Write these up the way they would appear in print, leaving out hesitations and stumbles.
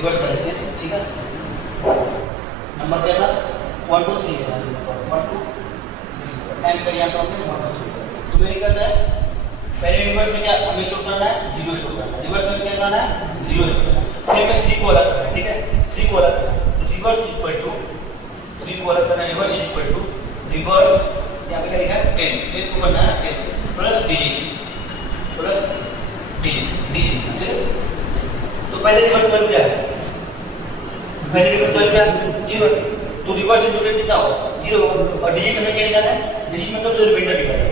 Reverse कर देते हैं, ठीक है। नंबर क्या था 1 2 3 है, 1 2 3 एन का यहाँ पर हमने 1 2 3 तो मेरे कहता है पहले रिवर्स में क्या हमें स्टोर करना है 0 स्टोर करना है, रिवर्स में क्या करना है 0 स्टोर करना है, फिर मैं 3 को अलग करना है, ठीक है 3 को अलग करना है तो रिवर्स इक्वल टू 3 को अलग करना है, रिवर्स इक्वल टू रिवर्स यहाँ पे क्या लिखा है 10 10 को करना है 10 प्लस डिजिट डिजिट तो पहले रिवर्स वैल्यू क्या है, पहले रिवर्स वैल्यू क्या 0 तो रिवर्स इंटू 10 कितना होगा 0 और डिजिट हमें क्या निकालना है, डिजिट मतलब जो रिमाइंडर निकालना है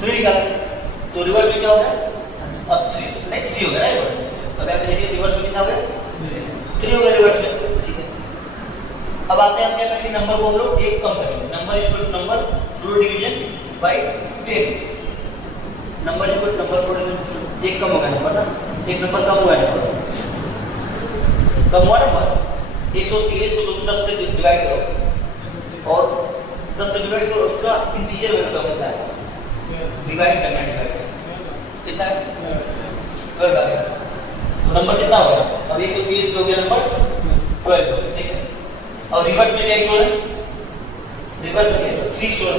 3 निकालना है तो रिवर्स में क्या होगा अब 3 नहीं 3 हो गया ना रिवर्स में, अब आप देखिए रिवर्स में कितना हो गया 3 हो गया रिवर्स में, ठीक है। अब आते हैं हम क्या करेंगे नंबर को हम लोग एक कम करेंगे, number equal to number floor division by 10 number equal to number floor division एक कम हो गया नंबर ना, एक नंबर कम हुआ है नंबर कम हुआ नंबर 123 को तुम 10 से डिवाइड करो और 10 से डिवाइड करो उसका इंटीजर वैल्यू कम कितना है डिवाइड करना है, डिवाइड कितना है 12 आ गया तो नंबर कितना हो गया अब 130 हो गया नंबर 12, ठीक है। और रिवर्स में क्या स्टोर है, रिवर्स में क्या 3 स्टोर है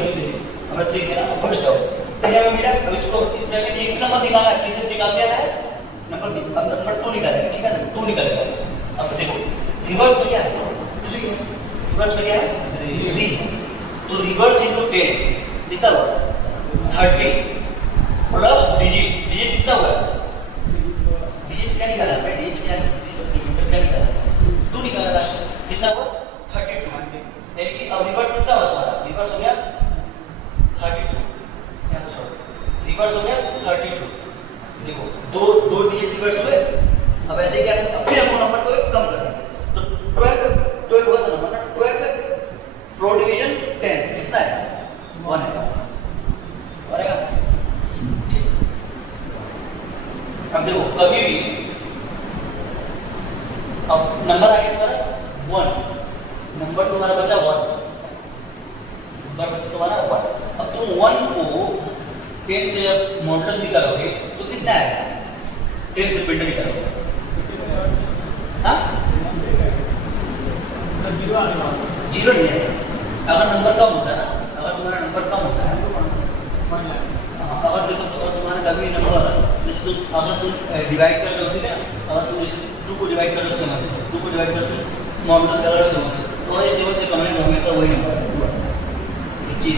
हमें 3 के ना फिर से पहले हमें मिला अब इसको इसमें एक ही नंबर निकालना है, पीसेस निकाल दिया है नंबर अब नंबर 2 निकालेंगे, ठीक है ना 2 निकालेगा। अब देखो रिवर्स में क्या है 3 है, रिवर्स में क्या है 3 तो रिवर्स इनटू 10 कितना हुआ 30 प्लस डिजिट डिजिट कितना हुआ डिजिट क्या निकाला है डिजिट क्या निकाला 2 निकाला लास्ट कितना हुआ 32 यानी कि अब रिवर्स कितना हुआ तुम्हारा रिवर्स हो गया 32 यहाँ पे छोड़ो रिवर्स हो गया 32 देखो दो डिजिट रिवर्स हुए। अब ऐसे क्या फिर हमको नंबर को कम करना है तो 12 होगा नंबर ना 12 फ्लोर डिवीजन 10 कितना है 1 है बनेगा, ठीक। अब देखो कभी भी अब नंबर आ गया तुम्हारा 1 नंबर तुम्हारा बचा 1 नंबर बचा तुम्हारा 1 अब तुम 1 को 10 से मॉडुलस निकालोगे तो कितना है 10 से रिमाइंडर निकालोगे हाँ 0 नहीं है अगर नंबर कम होता है ना अगर तुम्हारा नंबर कम होता है अगर देखो अगर तुम्हारा कभी नंबर अगर तुम डिवाइड कर रहे हो ठीक है अगर तुम इस 2 को डिवाइड कर रहे हो 7 से 2 को डिवाइड कर रहे हो मॉडुलस कर रहे हो 7 से तो ये 7 से कम है तो हमेशा वही नंबर है पूरा एक चीज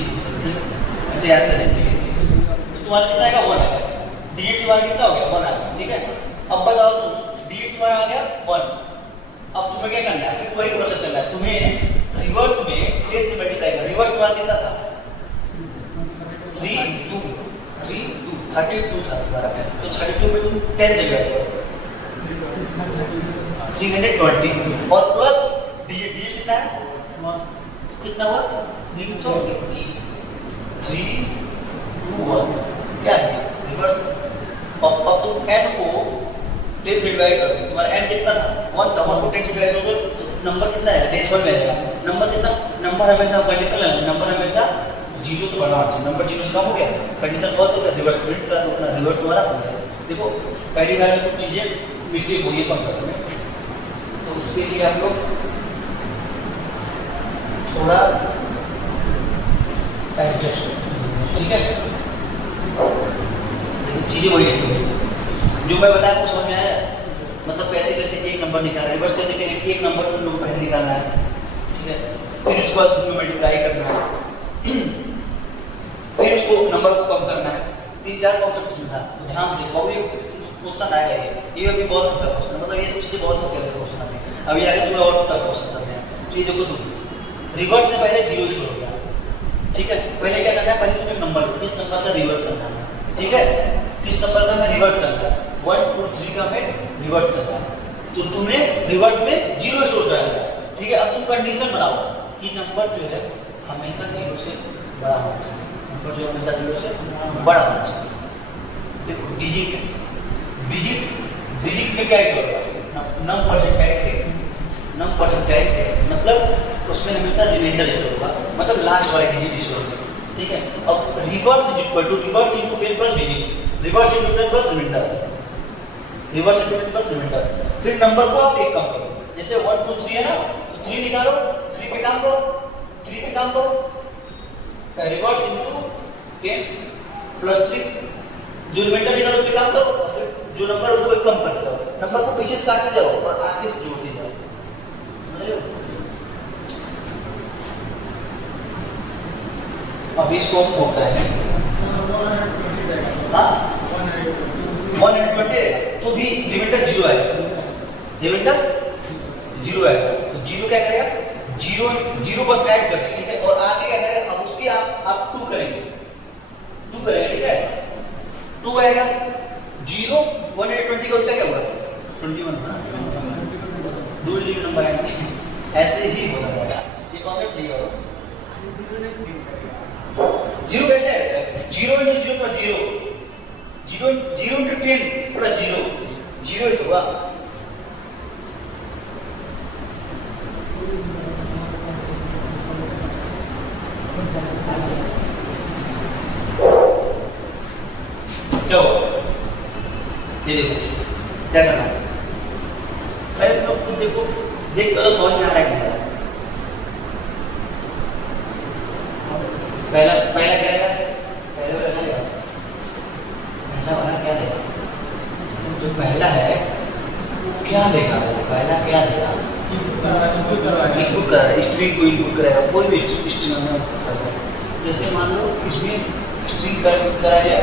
ऐसे याद करें तुम्हारा कितना आएगा 1 आएगा डिजिट तुम्हारा कितना हो गया 1 आएगा, ठीक है। अब बताओ तुम डिजिट तुम्हारा आ गया 1 अब तुम्हें क्या करना है फिर वही प्रोसेस करना है तुम्हें रिवर्स में 10 से मल्टीप्लाई करना रिवर्स तुम्हारा कितना था 3 2 32 था तुम्हारा तो 32 में तुम 10 से डिवाइड करो 320 और प्लस डिजिट कितना है कितना हुआ 320 3 2 1 क्या है रिवर्स अब तुम n को 10 से डिवाइड करो तुम्हारा n कितना था 1 था 1 को 10 से डिवाइड करोगे तो नंबर कितना है डेस 1 में आएगा नंबर कितना नंबर हमेशा कंडीशन है नंबर हमेशा 0 से बढ़ना चाहिए नंबर 0 से कम हो गया कंडीशन फॉल्स हो गया रिवर्स प्रिंट का तो अपना रिवर्स तुम्हारा हो गया। देखो पहली बार में कुछ चीजें मिस्टेक हुई है कंसेप्ट में तो उसके लिए आप लोग थोड़ा एडजस्ट ठीक है चीजें वही लिखी जो मैं बताया आपको समझ में आया मतलब कैसे कैसे एक नंबर निकालना है रिवर्स करने के लिए एक नंबर तुम लोग को पहले निकालना है, ठीक है। फिर उसके बाद उसमें मल्टीप्लाई करना है फिर उसको नंबर को कम करना है 3-4 कॉन्सेप्ट था ध्यान से देखो अभी क्वेश्चन आएगा ये अभी बहुत हल्का क्वेश्चन मतलब ये सब चीजें बहुत हल्के क्वेश्चन अभी आगे तुम्हें और टफ क्वेश्चन करते हैं तो ये देखो तुम रिवर्स में पहले 0 स्टोर हो गया, ठीक है। पहले क्या करना है पहले तुम्हें नंबर किस नंबर का रिवर्स करना है, ठीक है किस नंबर का मैं रिवर्स करना है 1 2 3 का मैं रिवर्स करना है तो तुम्हें रिवर्स में 0 स्टोर करना है, ठीक है। अब तुम कंडीशन बनाओ कि नंबर जो है हमेशा 0 से बड़ा होना चाहिए नंबर जो हमेशा 0 से बड़ा होना चाहिए। देखो डिजिट में क्या होगा नम परसेंटाइल मतलब उसमें हमेशा रिमाइंडर होगा मतलब लास्ट वाला डिजिट स्टोर होगा, ठीक है। अब reverse equal to reverse into 10 plus digit reverse into 10 plus remainder फिर नंबर को आप एक कम करो जैसे 1 2 3 है ना, तो 3 निकालो, 3 पे काम करो, 3 पे काम करो, रिवर्स इनटू 10 प्लस 3, जो रिमाइंडर निकालो उस पे काम करो, और फिर जो नंबर उसको कम करते जाओ, नंबर को पीछे से काटते जाओ और आगे से जोड़ते जाओ। समझ रहे हो? अब इसको हम होता है हाँ 120 तो भी रिमाइंडर 0 है, रिमाइंडर 0 है, तो 0 क्या करेगा, 0 बस ऐड करके, ठीक है, और आगे क्या करेगा, अब उसकी आप 2 करेंगे, 2 करेंगे, ठीक है, 2 आएगा, 0 120 का उल्टा क्या हुआ, 21, 2 डिजिट नंबर आएंगे, ऐसे ही होगा, ये कॉन्सेप्ट सही होगा। 0 कैसे आएगा, 0 into 0 plus 0, 0 into 10 plus 0, 0 ही तो हुआ। क्या हुआ, ये देखो क्या करना है, पहले तुम लोग खुद देखो, देख करो समझ में आ रहा है क्या, पहला क्या रहेगा, पहले वाला क्या देगा, जो पहला है क्या देगा, पहला क्या देगा, इनपुट कर रहा है, स्ट्रिंग को इनपुट करेगा, कोई भी स्ट्रिंग में जैसे मान लो इसमें स्ट्रिंग कराया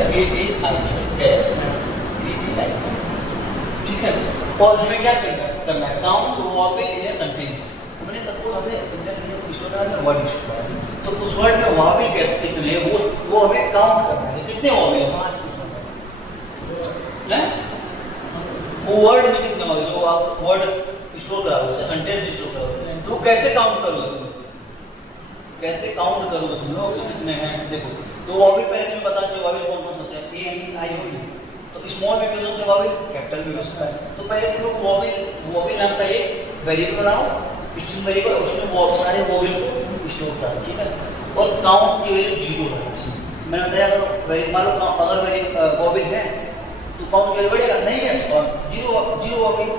ठीक है, और इसमें क्या करना है, count vowel in a sentence, मैंने सपोज हमें सेंटेंस में स्टोर करना है, वर्ड स्टोर करना है, तो उस वर्ड में वॉवेल कैसे कितने हैं वो हमें काउंट करना है, कितने वॉवेल हैं, वो वर्ड में कितने वॉवेल, जो आप वर्ड स्टोर कराओगे, सेंटेंस स्टोर करोगे, तो कैसे काउंट करोगे तुम, कैसे काउंट करोगे तुम लोग कितने हैं, देखो तो वॉवेल पहले तुम्हें पता चाहिए वॉवेल कौन कौन होते हैं, ए ई आई ओ यू, तो स्मॉल में यूज होते हैं वॉवेल, कैपिटल में यूज होता है, तो पहले तुम लोग वॉवेल नाम का एक वेरिएबल बनाओ, स्ट्रिंग वेरिएबल, उसमें बहुत सारे वॉवेल को स्टोर करो, ठीक है, और काउंट की वैल्यू 0 है, मैंने बताया मान लो अगर मेरी वॉवेल है तो काउंट की वैल्यू बढ़ेगा, नहीं है और 0 वॉवेल,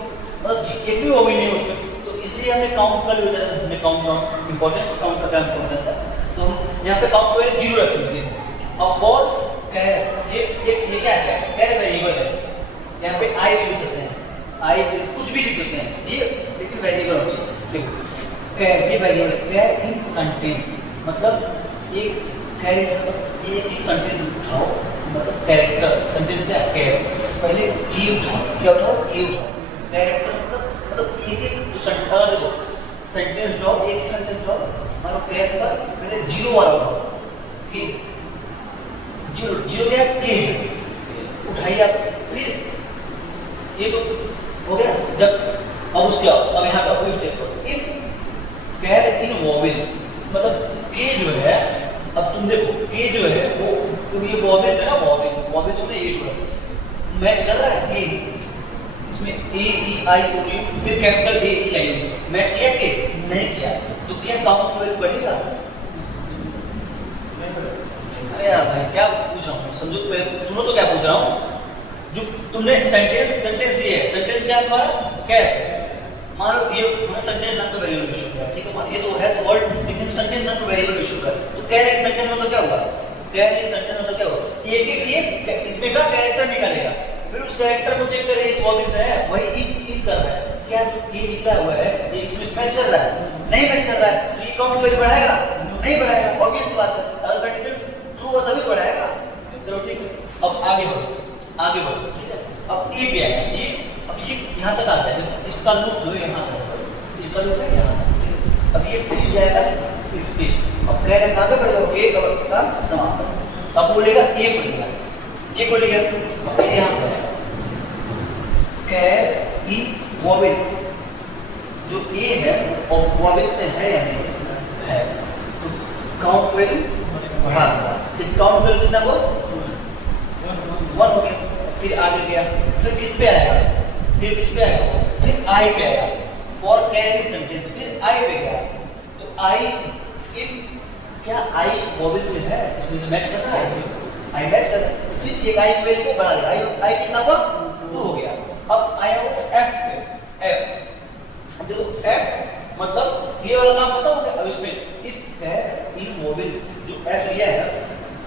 मतलब एक भी वॉवेल नहीं है उसमें, तो इसलिए हमने काउंट कर लिया, हमने काउंट इंपॉर्टेंस, काउंट का क्या इंपॉर्टेंस है, तो हम यहाँ पे काउंट की वैल्यू 0 रखेंगे। अब फॉर कैर ये क्या है, कैर वेरिएबल है, यहाँ पे आई लिख सकते हैं, आई कुछ भी लिख सकते हैं, ये लेकिन वेरिएबल होना चाहिए, देखो कैर ये वेरिएबल, कैर इन सेंटेंस मतलब एक कैर एक ही सेंटेंस उठाओ, मतलब कैरेक्टर सेंटेंस क्या कैर, पहले की उठाओ, क्या उठाओ की उठाओ, कैरेक्टर मतलब एक सेंटेंस, देखो सेंटेंस उठाओ, एक सेंटेंस उठाओ, मानो कैर का पहले 0 वाला उठाओ, कि 0 क्या के उठाइए आप, फिर ये तो हो गया, जब अब उसके अब यहाँ का इफ चेक करो, इफ कैर इन वॉवेल्स, मतलब के जो है, अब तुम देखो के जो है वो तो ये वॉवेल्स है ना, वॉवेल्स में ये शुरू मैच कर रहा है, के इसमें A E I O U फिर capital A E I O match किया, के नहीं किया, तो क्या काउंट की वैल्यू बढ़ेगा, अरे यार भाई क्या पूछ रहा हूँ, समझो सुनो तो क्या पूछ रहा हूँ, जो तुमने सेंटेंस ये है, सेंटेंस क्या है तुम्हारा कैर, मान लो ये मैंने सेंटेंस नाम का वेरिएबल इशू किया, ठीक है, ये तो है तो वर्ड, लेकिन सेंटेंस नाम का वेरिएबल इशू किया, तो कैर एक सेंटेंस मतलब क्या होगा, कैर एक सेंटेंस मतलब क्या होगा, एक इसमें का कैरेक्टर निकालेगा, फिर उस कैरेक्टर को चेक करें, इस वॉवेल में है वही इन कर रहा है, क्या जो ये लिखा हुआ है ये इसमें मैच कर रहा है, नहीं मैच कर रहा है, तो ये काउंट वैल्यू बढ़ाएगा, नहीं बढ़ाएगा, ऑब्वियस बात है, अगर कंडीशन ट्रू हो तभी बढ़ाएगा, चलो ठीक है, अब आगे बढ़ो, ठीक है, अब ये क्या है, ये अब ये यहाँ तक आता है, देखो इसका लूप जो है यहाँ तक, बस इसका लूप है यहाँ, अब ये फिर जाएगा इस पे, अब कह रहे आगे बढ़ जाओ, ए का समाप्त, अब बोलेगा ए बोलेगा, ये को लिया, अब यहाँ पर कैर इन वॉवेल्स, जो ए है और वॉवेल्स में है या नहीं है, तो काउंट वैल्यू बढ़ा दिया, तो काउंट वैल्यू कितना हुआ 1 हो गया, फिर आगे गया, फिर किस पे आएगा, फिर आई पे आएगा, फॉर कैर सेंटेंस, फिर आई पे गया, तो आई इफ क्या आई वॉवेल्स में है, इसमें से मैच कर रहा है, आई मैच कर रहा है, फिर एक आई वैल्यू को बढ़ा दिया, आई कितना हुआ 2 हो गया, अब आया वो एफ पे, एफ देखो मतलब ये वाला काम पता हो गया। अब इसमें इफ पेयर इन वोवेल्स जो एफ लिया है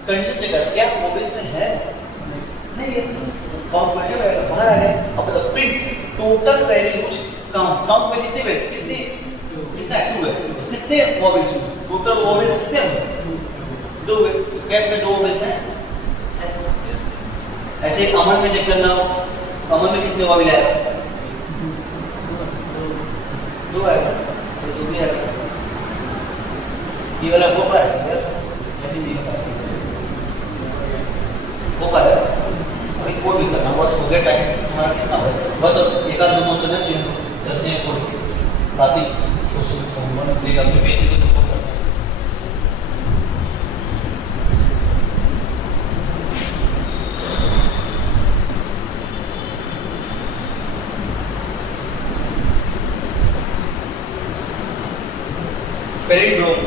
कंडीशन चेक कर क्या वोवेल्स में है नहीं है काउंट में क्या बाहर आ गया। अब बताओ प्रिंट टोटल वैल्यूज काउंट में कितने कितना है 2 है कितने वोवेल्स हैं टोटल वोवेल्स कितने हैं 2 है कैप में 2 वोवेल्स हैं। ऐसे अमन में चेक करना हो अमन में कितने वोवेल है 2 है तो भी है ये वाला वो पर है ऐसे नहीं वो पर है अभी कोई भी करना बस हो गया टाइम हमारा कितना हो बस अब एक आध दोनों से ना फिर चलते हैं कोई बाकी तो मन लेगा फिर बेसिक तो करते हैं। पैलिंड्रोम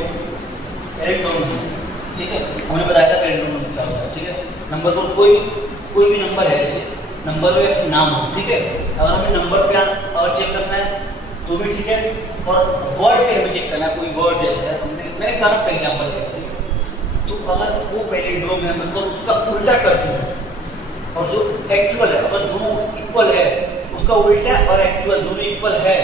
ठीक है हमने बताया था पैलिंड्रोम क्या होता है ठीक है। नंबर को कोई भी नंबर है जैसे नंबर में नाम हो ठीक है अगर हमें नंबर पे अगर चेक करना है तो भी ठीक है और वर्ड पे हमें चेक करना है कोई वर्ड जैसे है मैंने करंट का एग्जांपल दिया तो अगर वो पैलिंड्रोम है मतलब उसका उल्टा करते हैं और जो एक्चुअल है अगर दोनों इक्वल है उसका उल्टा और एक्चुअल दोनों इक्वल है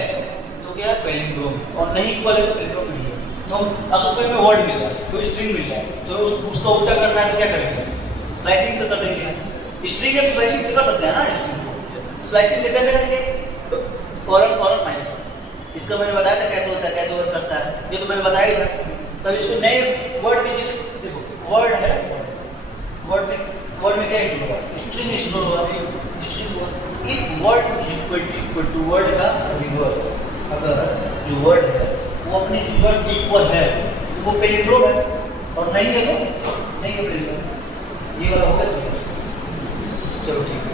तो क्या है पैलिंड्रोम और नहीं इक्वल है तो पैलिंड्रोम नहीं है। तो हम अगर कोई हमें वर्ड मिल जाए कोई स्ट्रिंग मिल जाए तो उसका उल्टा करना है तो क्या करेंगे स्लाइसिंग से कर देंगे स्ट्रिंग है तो स्लाइसिंग से कर सकते हैं ना स्लाइसिंग से कैसे करेंगे कॉलम माइनस इसका मैंने बताया था कैसे होता है कैसे वर्क करता है ये तो मैंने बताया ही था। तब इसको नए वर्ड की चीज देखो वर्ड है वर्ड में क्या स्टोर होगा स्ट्रिंग स्टोर होगा string if word is equal to word का रिवर्स अगर जो वर्ड है वो अपने रिवर्स इक्वल है तो वो पैलिंड्रोम है और नहीं है तो नहीं है पैलिंड्रोम ये वाला होगा चलो ठीक है।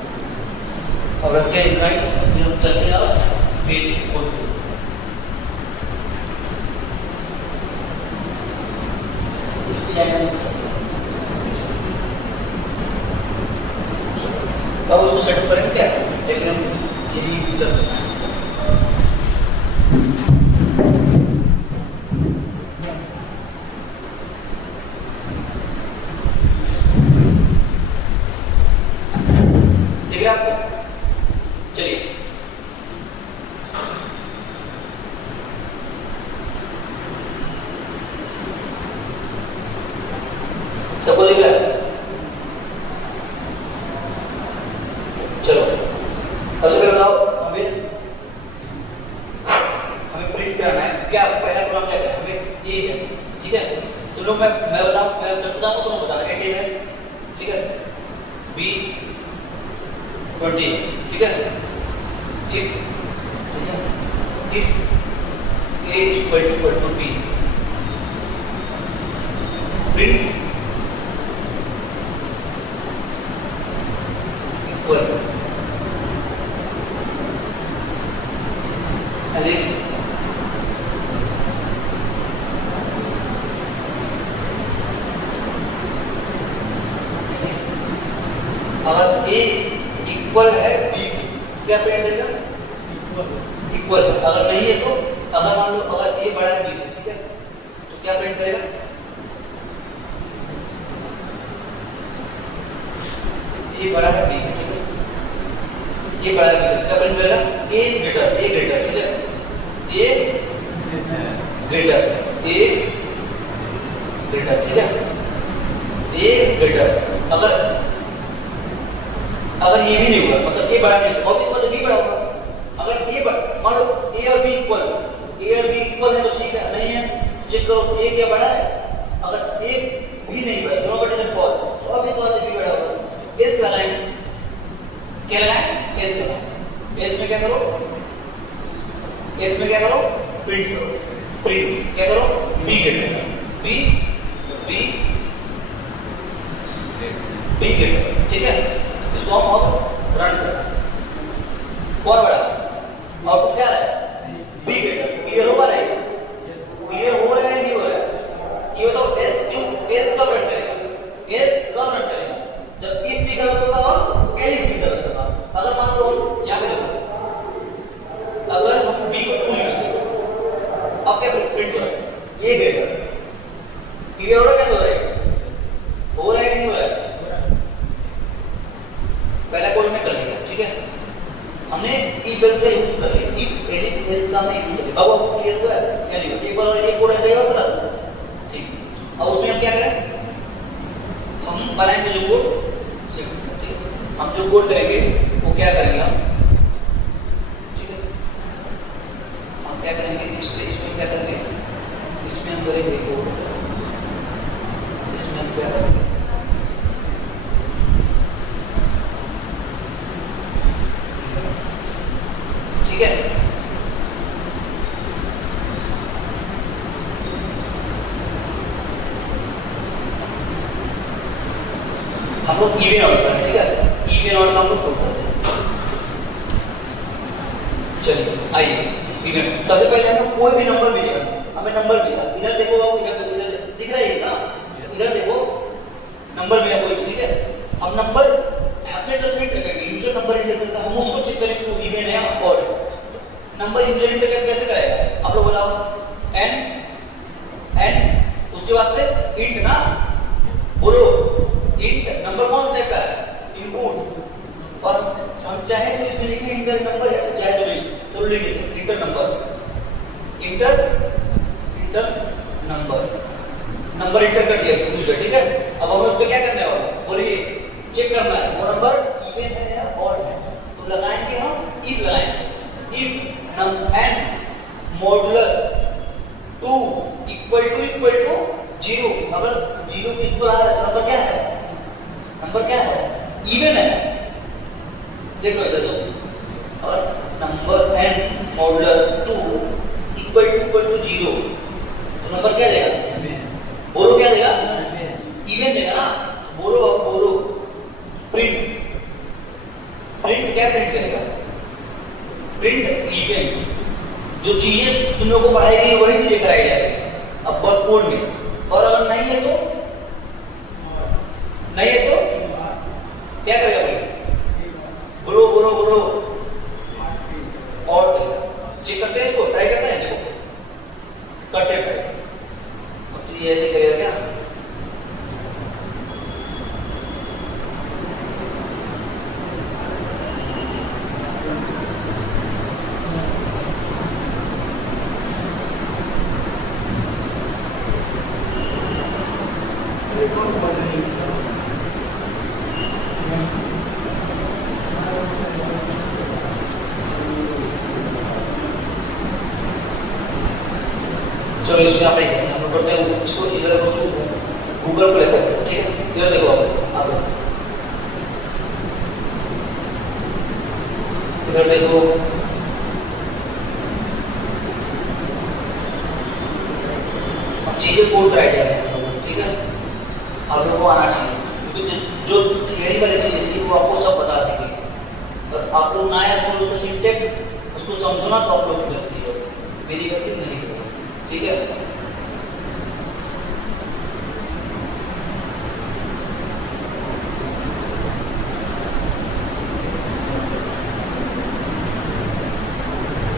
अब रखते हैं इतना ही फिर हम चलते हैं अब बेसिक कोड पे। अब उसको सेटअप करेंगे क्या या फिर हम यही चलते हैं। सबको दिख रहा है चलो सबसे पहले बताओ हमें प्रिंट करना है क्या पहला प्रोग्राम क्या है हमें ये है ठीक है तुम लोग मैं बताऊंगा तुम बताना ए है ठीक है बी 20 ठीक है if a equal to b print Alif अगर a इक्वल है b क्या प्रिंट देगा इक्वल अगर नहीं है तो अगर मान लो अगर a बड़ा है b से ठीक है तो क्या प्रिंट करेगा a बड़ा है b ठीक है ये बड़ा है क्या प्रिंट करेगा a ग्रेटर ठीक है a ग्रेटर ठीक है a ग्रेटर अगर ये भी नहीं हुआ मतलब a बड़ा नहीं और इस मतलब b बड़ा होगा अगर a मान लो a और b इक्वल है तो ठीक है नहीं है चेक करो a क्या बड़ा है अगर a भी नहीं बड़ा दोनों का डिफरेंस फॉल तो अब इस बात से b बड़ा होगा एल्स लगाएंगे क्या लगाएं एल्स में क्या करो प्रिंट क्या करो बी ग्रेटर बी ग्रेटर ठीक है इसको हम अब रन करें कौन बड़ा आउटपुट क्या है बी ग्रेटर क्लियर हो पा रहा है क्लियर हो रहा है नहीं हो रहा है ये बताओ एल्स कब रन करेगा जब इफ भी गलत होगा और एलिफ भी गलत होगा अगर मान लो यहाँ पे देखो अगर हम b को 2 लिखते हम बनाएंगे जो कोड, ठीक है, हम जो कोड करेंगे वो क्या करेंगे हम, ठीक है, हम क्या करेंगे इसमें क्या करेंगे, इसमें हम करेंगे कोड, इसमें हम क्या करेंगे, ठीक है, हम लोग इवन ऑर्डर करें, ठीक है, इवन ऑर्डर हम लोग करते हैं। चलिए आइए, इवन सबसे पहले हमें कोई भी नंबर मिलेगा, हमें नंबर मिला, इधर देखो बाबू, इधर दिख रहा है ना, इधर देखो नंबर मिला कोई, ठीक है, हम नंबर अपने तरफ से एंटर करेंगे, यूजर नंबर एंटर करता है, हम उसको चेक करेंगे तो इवन है या ऑड। नंबर यूजर एंटर करके कैसे करेगा आप लोग बताओ, एन उसके बाद से इंट ना, बोलो इंट नंबर कौन टाइप का है, इनपुट, और हम चाहे तो इसमें लिखें इंटर नंबर, या चाहे तो नहीं, चलो लिख देते हैं inter number, inter number inter कर दिया यूजर, ठीक है। अब हमें उस पर क्या करना है, बोलिए चेक करना है वो नंबर इवन है या ऑड है, तो लगाएंगे हम इफ, लगाएंगे if N modulus 2 equal to 0, अगर 0 के इक्वल आ रहा है तो नंबर क्या है, नंबर क्या है, इवन है, देखो इधर तो, और number N modulus 2 equal to 0, तो नंबर क्या देगा, बोलो क्या देगा, इवन देगा ना, बोलो अब बोलो, प्रिंट क्या प्रिंट करेगा, प्रिंट इवन, जो चीजें तुम लोगों को पढ़ाई गई वही चीजें कराई जाएगी अब बस कोड में, और अगर नहीं है तो क्या करेगा भाई, बोलो और चेक करते हैं इसको, ट्राई करते हैं, देखो करते हैं, अब तो ये ऐसे करेगा क्या, चलो इसमें आप हम लोग करते हैं इसको, गूगल पर लेते हैं, ठीक है, इधर देखो आप इधर देखो, अब चीजें कोड कराई जा रही है, ठीक है, आप लोगों को आना चाहिए, क्योंकि जो थियरी वाली चीजें थी वो आपको सब बता देंगे, और आप लोग ना आया तो सिंटेक्स उसको समझना तो आप लोग की गलती है, मेरी गलती नहीं है, ठीक है।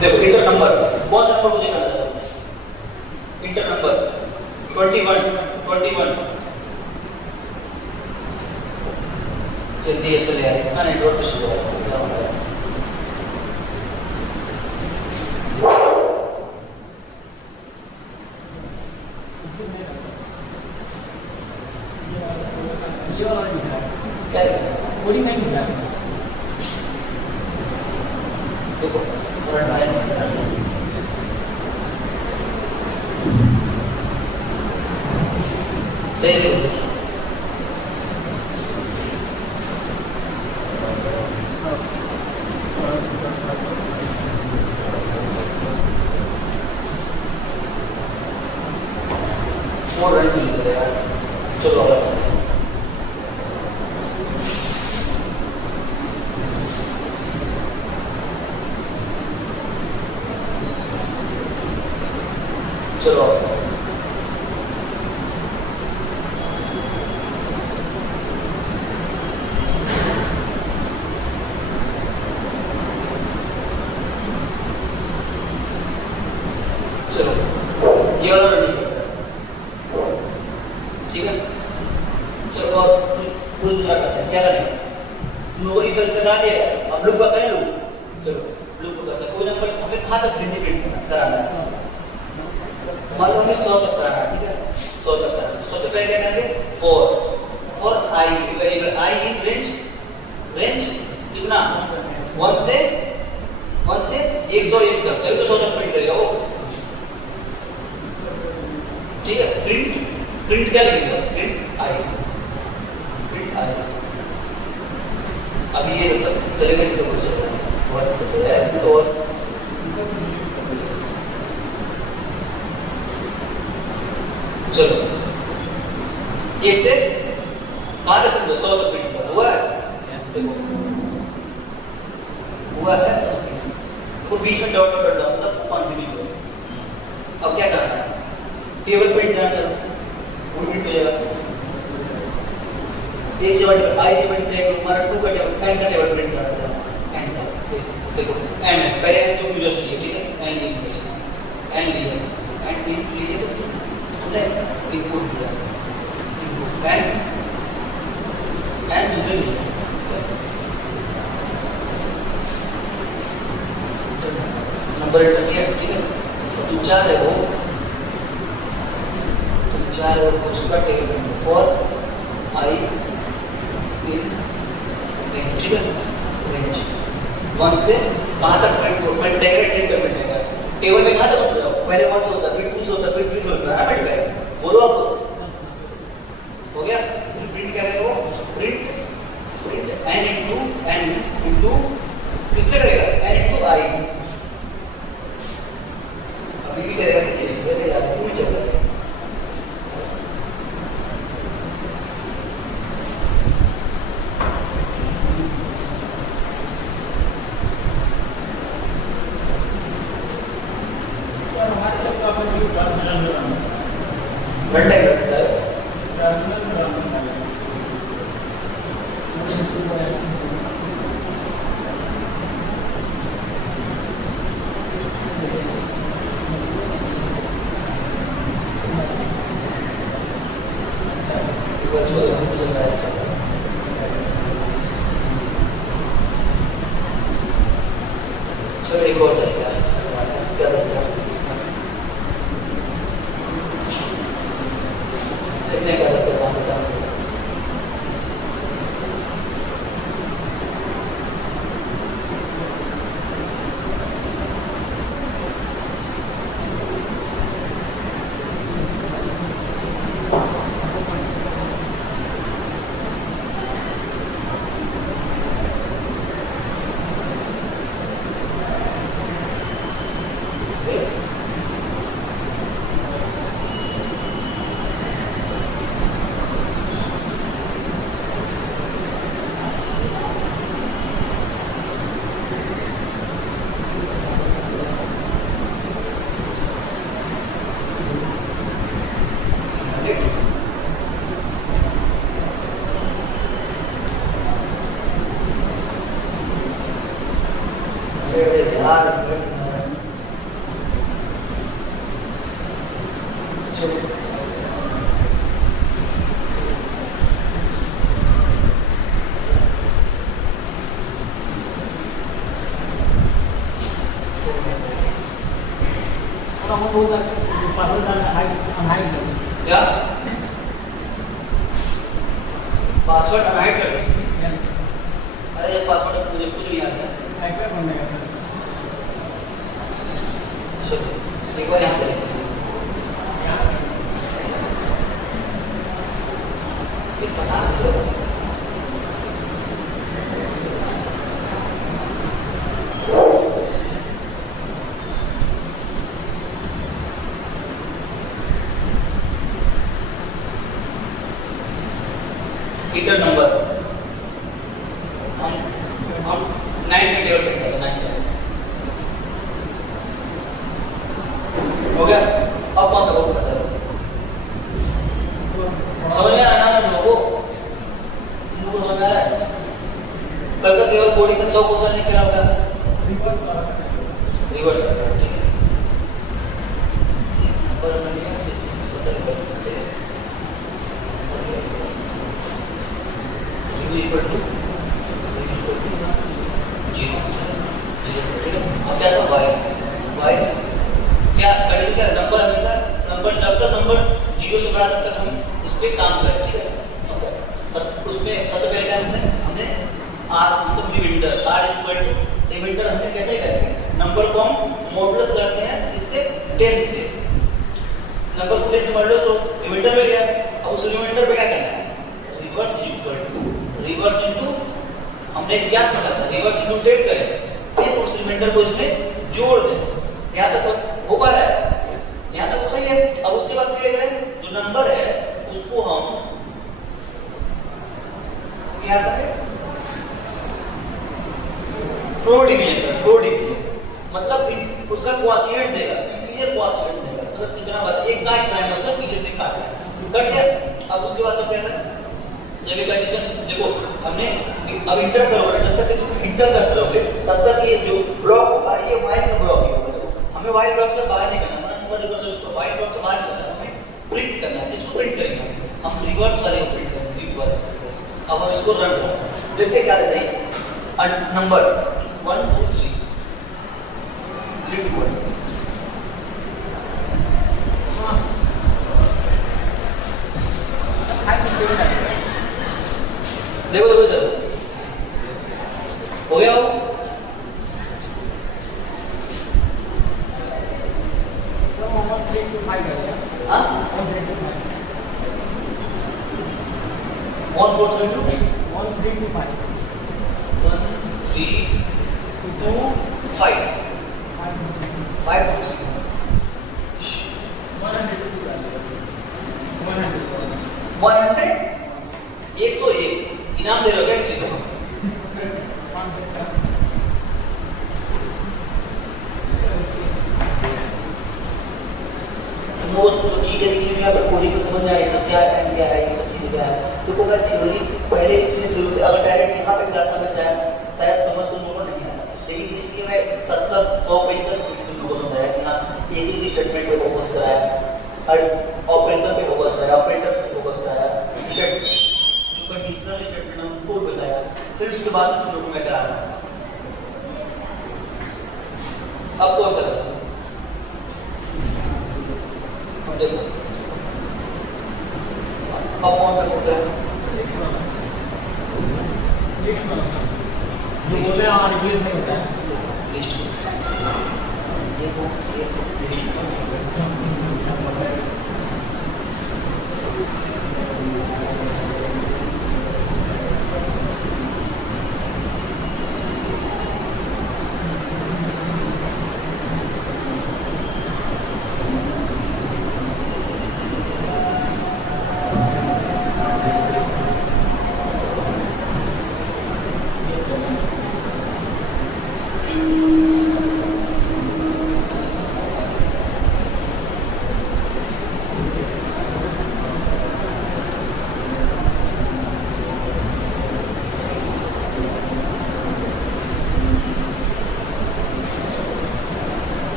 देखो इंटर नंबर कौन सा नंबर मुझे करना है, इंटर नंबर 21 चलिए यार, ना नेटवर्क इशू है, कोडिंग नहीं है, देखो सही है, और रन नहीं कर यार, चलो चलो ये वाला रनिंग ठीक है। चलो और कुछ दूसरा करते हैं, क्या करेंगे, तुम लोगों को इफ एल्स का करा दिया, अब लूप का करें लूप, चलो लूप को करते हैं, कोई नंबर हमें कहाँ तक गिनती प्रिंट कराना है, मान लो हमें 100 तक कराना है, ठीक है 100 तक कराना है, 100 से पहले क्या करेंगे for I variable I in range कितना 1 से 101 तक, तभी तो 100 तक प्रिंट करेगा वो। ठीक है, प्रिंट क्या लिखेगा, प्रिंट आई। अभी ये तब चलेगा तो कुछ बहुत तो चलेगा ऐसे तो। और चलो ये से कहाँ तक प्रिंट 100 तक प्रिंट हुआ है, हुआ है वो बीच में डॉट मतलब कंटिन्यू हुआ। अब क्या करना है, टेबल प्रिंट करना, चलो वो प्रिंट हो जाएगा। ए से आई से मल्टीप्लाई करो, हमारा 2 का टेबल एन का टेबल प्रिंट करना है। एन का देखो एन है, पहले एन तो यूजर्स लिए, ठीक है, एन लिया, एन लिया, एन लिए तो इनपुट दिया, इनपुट एन यूजर लिया, नंबर एंटर किया, ठीक है। तो 4 है वो, तो 4 है वो, उसका table print for I in range, ठीक है, रेंज 1 से कहाँ तक प्रिंट हो, प्रिंट करेगा, टेबल का प्रिंट करेगा, टेबल में कहाँ तक होता है, पहले 1 से होता है, फिर 2 से होता है, फिर 3 से होता है, ना बैठ गए, बोलो आपको हो गया। फिर प्रिंट क्या करेगा वो, प्रिंट n इनटू किससे करेगा, n इनटू आई। अभी भी करेगा कि ये सब है यार, कोई चल रहा है। घंटे लगता है चलो एक और तरीका क्या करते हैं, देखते हैं क्या करते हैं, क्या पासवर्ड अनहाइड कर दो। यस अरे पासवर्ड मुझे खुद नहीं आता है, हैकर बन गया सर। चलो एक बार यहाँ पे ये फंसा दो, इंटर नंबर हम 9 में टेबल प्रिंट करते हैं, 9 हो गया। अब कौन सा कोड करता है, समझ में आ रहा है ना लोगों, तुमको समझ में आ रहा है। कल का केवल कोडिंग का 100 क्वेश्चन लिख के होगा, रिवर्स करता है, ठीक है। नंबर में लिया इस तरह कर सकते हैं, इक्वल टू 0, अब क्या था y क्या कंडीशन, क्या नंबर हमेशा नंबर, जब तक नंबर 0 से बड़ा तब तक हम इस पे काम करें, ठीक है। उसमें सबसे पहले क्या हमने आर मतलब remainder R equal to remainder हमने कैसे करेंगे, नंबर को हम मॉडुलस करते हैं इससे 10 से, नंबर को 10 से मॉडुलस तो रिमाइंडर मिल गया। अब उस रिमाइंडर पे क्या करना है, reverse equal to reverse into हमने क्या समझा था, रिवर्स इनटू टेट करें, फिर उस रिमाइंडर को इसमें जोड़ दें। यहाँ तक सब हो पा रहा है, यहाँ तक तो सही है। अब उसके बाद से क्या करें, जो नंबर है उसको हम क्या करें, फ्लोर डिवीजन करें, फ्लोर डिवीजन मतलब उसका क्वॉशिएंट देगा, इंटीजर क्वॉशिएंट देगा, मतलब कितना बार एक काट रहा है मतलब पीछे से काट रहा है, कट गया। अब उसके बाद सब क्या है, जब ये कंडीशन देखो हमने अब इंटर करोगे, जब तक तुम इंटर करते रहोगे तब तक ये जो ब्लॉक होगा ये वाइट का ब्लॉक ही होगा, हमें वाइट ब्लॉक से बाहर नहीं करना, नंबर रिवर्स उसको वाइट ब्लॉक से बाहर करना, हमें प्रिंट करना है। इसको प्रिंट करेंगे हम रिवर्स वाले को प्रिंट करेंगे रिवर्स। अब हम इसको रन करें, देखिए क्या देता है, नंबर 1 2 3 3 2 1 देखो देखो देखो हो गया वो, हाँ 1 4 3 2 1 3 2 5 1 3 2 5 5 2 3 100 101 इनाम दे रहे हो क्या किसी को? वो जो चीजें लिखी हुई है कोडिंग में समझ में आ रही है, क्या है क्या है, ये सब चीजें क्या है, तो कोई थ्योरी पहले इसमें जरूर, अगर डायरेक्ट यहाँ पे डालना में चाहे शायद समझ तो लोगों नहीं आया, लेकिन इसलिए मैं 70-100 पेज तक तुम लोगों को समझाया कि हाँ एक ही स्टेटमेंट पे फोकस कराया, हर ऑपरेशन पे फोकस कराया, ऑपरेटर पे फोकस कराया, जो कंडीशनल स्टेटमेंट है उनको बताया, फिर उसके बाद से तुम लोगों में कराया। अब कौन सा देखो, अब कौन सा कोड है, जो बोल रहे हैं रिप्लेस नहीं होता है, लिस्ट देखो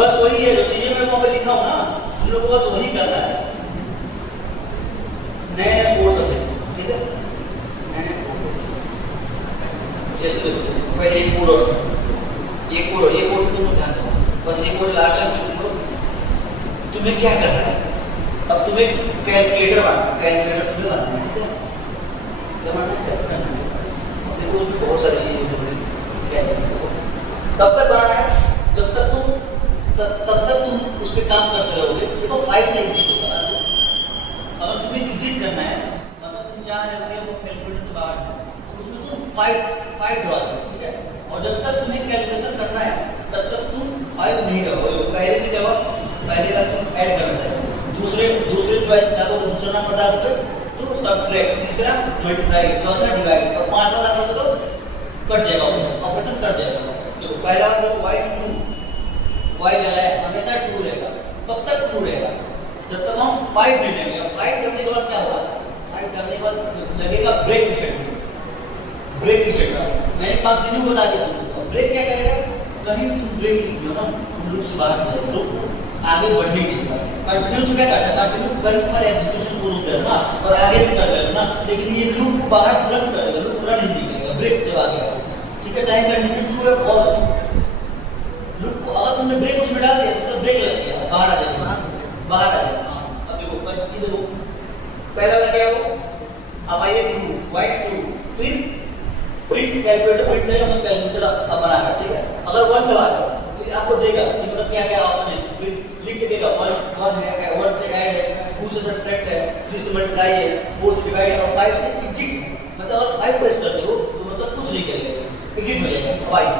बस वही है जो चीजें मैं वहां पे लिखा हूं ना, तुम लोग को बस वही करना है। नए नए कोड सब देखो, ठीक है, नए नए कोड जैसे देखो पहले एक कोड और ये कोड तुम ध्यान दो, बस ये कोड लास्ट टाइम तुम लोग तुम्हें क्या करना है, अब तुम्हें कैलकुलेटर बनाना तुम्हें बनाना है, ठीक है, क्या बनाना है, देखो उसमें बहुत सारी चीजें तब तक बनाना है जब तक तुम उस पर काम करते रहोगे। देखो फाइल से एग्जिट होगा ना, तो अगर तुम्हें एग्जिट करना है मतलब तुम चाह रहे हो वो कैलकुलेटर से बाहर तो उसमें तुम फाइव ड्रॉ करो, ठीक है, और जब तक तुम्हें कैलकुलेशन करना है तब तक तुम 5 नहीं करोगे, पहले से क्या पहले का तुम ऐड करना चाहिए, दूसरे चॉइस ना करो, दूसरा नाम बता दो तो सब्ट्रैक्ट, तीसरा मल्टीप्लाई, चौथा डिवाइड और पांचवा दाखिल तो कट जाएगा, ऑपरेशन कट जाएगा। तो पहला तो y लगा है हमेशा ट्रू रहेगा, कब तक ट्रू रहेगा, जब तक हम 5 नहीं लेंगे, 5 करने के बाद क्या होगा, 5 करने के बाद लगेगा ब्रेक स्टेटमेंट, मैंने कंटिन्यू बता दिया तुमको, ब्रेक क्या करेगा, कहीं भी तुम ब्रेक लीजिए ना लूप से बाहर निकल, लूप आगे बढ़ने नहीं देगा, कंटिन्यू तो क्या करता है, कंटिन्यू करंट पर एग्जीक्यूशन को रोक देगा ना और आगे से कर देगा ना, लेकिन ये लूप बाहर तुरंत करेगा, लूप रन नहीं करेगा, ब्रेक जब आ गया, ठीक है, चाहे कंडीशन ट्रू है फॉल्स, लूप को हमने ब्रेक उसमें डाल दिया तो ब्रेक लग गया, बाहर आ जाएगा, बाहर आ जाएगा। अब देखो ये देखो पहला वाला क्या हो, अब आइए ट्रू, वाई ट्रू, फिर प्रिंट कैलकुलेटर प्रिंट करेगा, मतलब कैलकुलेटर अब बनाएगा, ठीक है। अगर 1 दबा दो तो आपको देगा कि मतलब क्या क्या ऑप्शन है, फिर लिख के देगा 1 है, 1 से ऐड है, 2 से सब्ट्रैक्ट है, 3 से मल्टीप्लाई है, 4 से डिवाइड है और 5 से एग्जिट है। मतलब अगर 5 प्रेस करते हो तो मतलब कुछ नहीं करेगा, एग्जिट हो जाएगा। अब आइए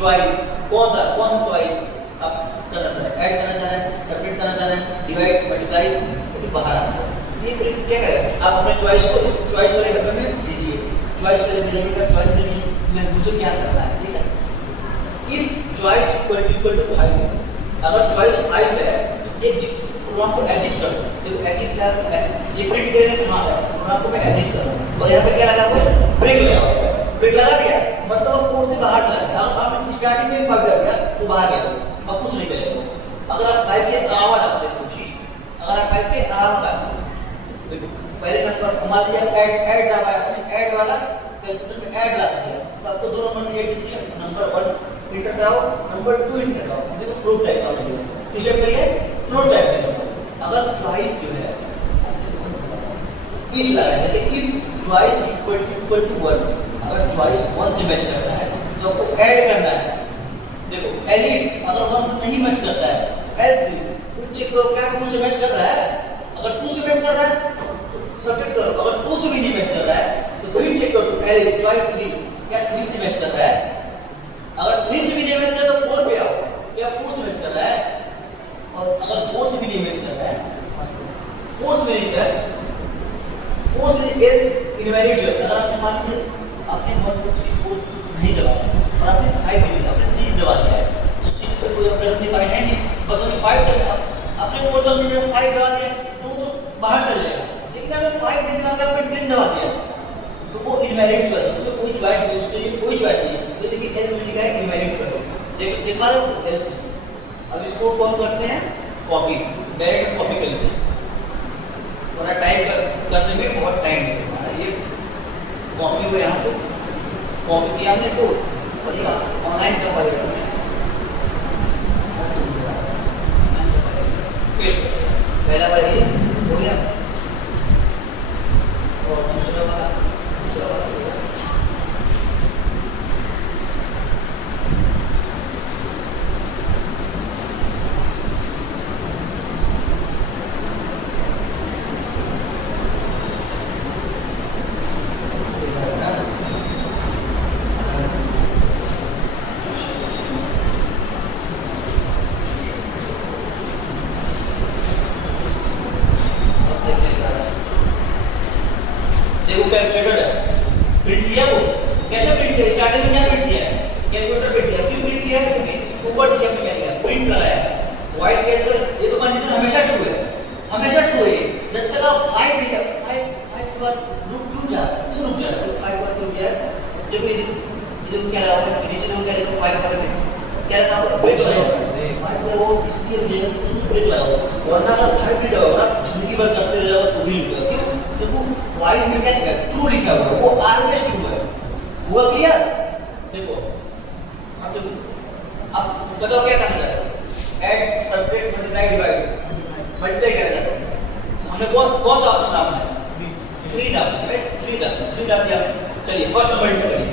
चॉइस, कौन सा चॉइस आप करना चाह रहे हैं, ऐड करना चाह रहे हैं, सब्ट्रैक्ट करना चाह रहे हैं, डिवाइड मल्टीप्लाई, फिर बाहर आना चाह रहे हैं। ये प्रिंट क्या करेगा, आप अपने चॉइस को चॉइस वाले डब्बे में लीजिए, चॉइस करेंगे देखिएगा, चॉइस लेंगे मैं मुझे क्या करना है, ठीक है। इफ चॉइस इक्वल टू 5 है, अगर चॉइस 5 है तो एक प्रोग्राम को एग्जिट कर दो, तो एग्जिट लगा ये प्रिंट दे रहे हैं हाँ है प्रोग्राम को मैं एग्जिट कर रहा हूं और यहां पे क्या लगा हुआ है, ब्रेक लगा हुआ है, ब्रेक लगा दिया मतलब कोड से बाहर चला गया। अब आपने स्टार्टिंग में 5 कर दिया तो बाहर गया, अब कुछ नहीं करेगा। अगर आप 5 के अलावा डालते हैं कोशिश, अगर आप 5 के अलावा डालते हैं देखो पहले नंबर मान लीजिए ऐड दबाया आपने, ऐड वाला कैलकुलेटर में ऐड लगा दिया तो आपको दो नंबर से ऐड किया, नंबर 1 इंटर कराओ, नंबर 2 इंटर कराओ, देखो फ्लोट टाइप का मिलेगा, किस टाइप का ये फ्लोट टाइप का। अगर चॉइस जो है इफ लगाएंगे कि इफ चॉइस इक्वल टू 1, अगर चॉइस 1 से मैच करता है तो आपको ऐड करना है। देखो एलिफ अगर 1 से नहीं मैच करता है एल्स फिर चेक करो क्या 2 से मैच कर रहा है, अगर 2 से मैच कर रहा है तो सब्ट्रैक्ट करो, अगर 2 से भी नहीं मैच कर रहा है तो फिर चेक करो एलिफ चॉइस 3 क्या 3 से मैच कर रहा है, अगर 3 से भी नहीं मैच कर रहा तो 4 पे आओ क्या 4 से मैच कर रहा है, और अगर 4 से भी नहीं मैच कर रहा है, 4 से नहीं कर रहा है, 4 से एल्स इनवैलिड जो है, अगर आपने मान लीजिए आपने 1 2 3 4 नहीं दबाया और आपने 5 नहीं दबाया, आपने 6 दबा दिया है तो 6 पे कोई अपना डिफाइन है नहीं, बस हमने 5 तक आपने 4 दबा दिया 5 दबा दिया तो बाहर चले जाएगा। लेकिन अगर 5 नहीं दबा के आपने 10 दबा दिया तो वो इनवैलिड चॉइस, उसमें कोई चॉइस नहीं, उसके लिए कोई चॉइस नहीं है, तो देखिए एल्स में लिखा है इनवैलिड चॉइस, देख पा रहे हो एल्स में। अब इसको कौन करते हैं कॉपी, डायरेक्ट कॉपी कर लेते हैं, वरना टाइप करने में बहुत टाइम लगेगा। ये कॉपी को यहाँ से कॉपी किया हमने तो और ये ऑनलाइन कर पाएगा पहला बार ये हो गया और दूसरा वाला हो गया। देखो कैलकुलेटर है प्रिंट किया, वो कैसे प्रिंट किया, स्टार्टिंग में क्या प्रिंट किया है कैलकुलेटर प्रिंट किया, क्यों प्रिंट किया है क्योंकि ऊपर नीचे में क्या किया प्रिंट लगाया व्हाइट के अंदर। ये तो कंडीशन हमेशा ट्रू है, हमेशा ट्रू है, जब तक आप 5 नहीं कर 5 पर रुक जा क्यों रुक जा रहा है 5 पर क्यों गया। देखो ये क्या रहा है नीचे देखो क्या लिखा 5 पर में क्या रखा हुआ ब्रेक लगाया 5 पर, वो इसलिए मुझे उसमें ब्रेक लगा हुआ, वरना अगर 5 नहीं दबाओगे ना जिंदगी भर करते रह जाओगे तो भी नहीं होगा। क्यों देखो वाइट में क्या लिखा है ट्रू लिखा हुआ है, वो ऑलवेज ट्रू है, हुआ क्लियर। देखो अब देखो अब बताओ क्या करना है, add subtract multiply divide multiply करना है, हमने कौन सा ऑप्शन डालना है 3 डालना है, 3 डाल दिया। चलिए फर्स्ट नंबर इंटर करिए,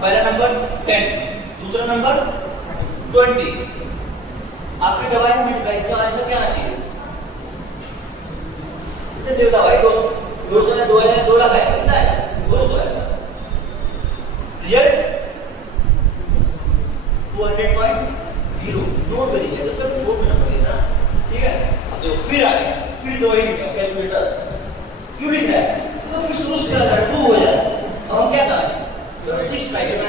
पहला नंबर 10, दूसरा नंबर 20, आपने दबाया मल्टीप्लाई, इसका आंसर क्या आना चाहिए कितने देता भाई 200 ने 2 लाख है कितना है 200 है, रिजल्ट 200.0 फ्लोट पे दिया तो फ्लोट में नंबर देना, ठीक है। अब देखो फिर आ गया, फिर से वही लिखा कैलकुलेटर क्यों लिख रहा है तो फिर शुरू से करना 2 हो जाए। अब हम क्या था तो 6 ट्राई करना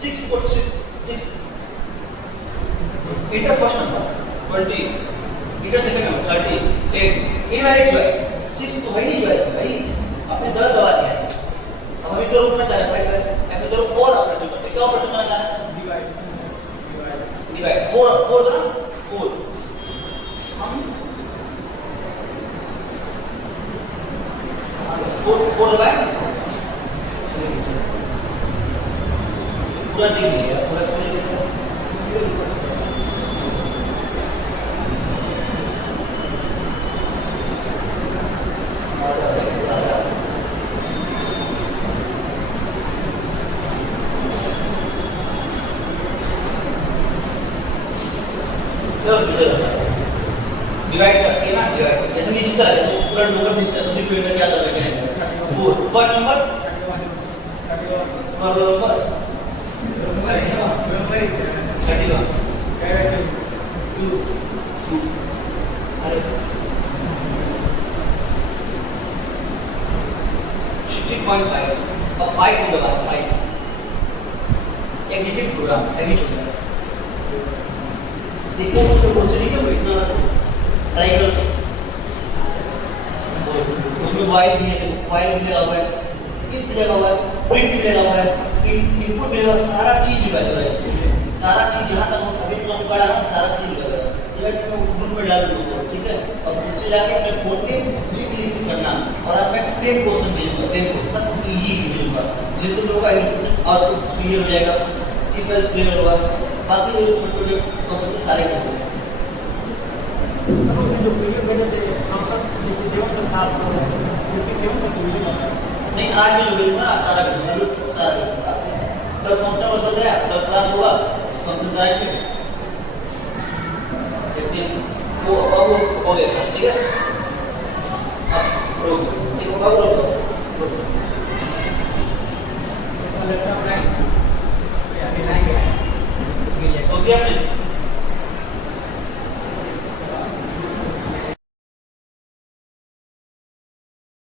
6 को 6 inter first number 20 inter second number 30 10 invalid choice 6 तो है नहीं चॉइस भाई, आपने गलत दबा दिया है। अब हम इसे रोकना चाह रहे हैं भाई ऐसे जरूर और ऑपरेशन करते हैं, क्या ऑपरेशन करना चाह रहे हैं डिवाइड 4 था ना 4 हम 4 दबाए पूरा देख लिया पूरा चलो चलो डिवाइड करके ना डिवाइड जैसे नीचे चला गया तो पूरा नंबर नीचे दूसरी कोई क्या कर रहे हैं 4 फर्स्ट नंबर नंबर 2 अरे 60.5 अब 5 को दबा 5 एग्जीक्यूट प्रोग्राम एग्जीक्यूट देखो तो कुछ नहीं है इतना ट्राई कर उसमें वाइल भी है वाइल भी लगा हुआ है इफ भी लगा हुआ है प्रिंट भी लगा हुआ है इनपुट भी लगा सारा चीज लिखा हुआ है इसमें सारा चीज जहां तक अभी तक हमने पढ़ा है सारा चीज लिखा हुआ है ये तुम ग्रुप में डाल दो ठीक है अब नीचे जाके अपने फोन पे क्लिक करना और अब मैं 10 क्वेश्चन भेजूंगा 10 क्वेश्चन तक इजी भेजूंगा जिस तुम लोगों का इनपुट और तो क्लियर हो जाएगा इफ एल्स क्लियर होगा बाकी जो छोटे छोटे कॉन्सेप्ट सारे कर दो नहीं आज में जो भेजूंगा ना सारा भेजूंगा सारा भेजूंगा आज से कल फंक्शन बस बच रहा है कल क्लास होगा फंक्शन कराएंगे देखते हैं वो अब हो गया ठीक है अब रोक ठीक है अब रोक ओके आपने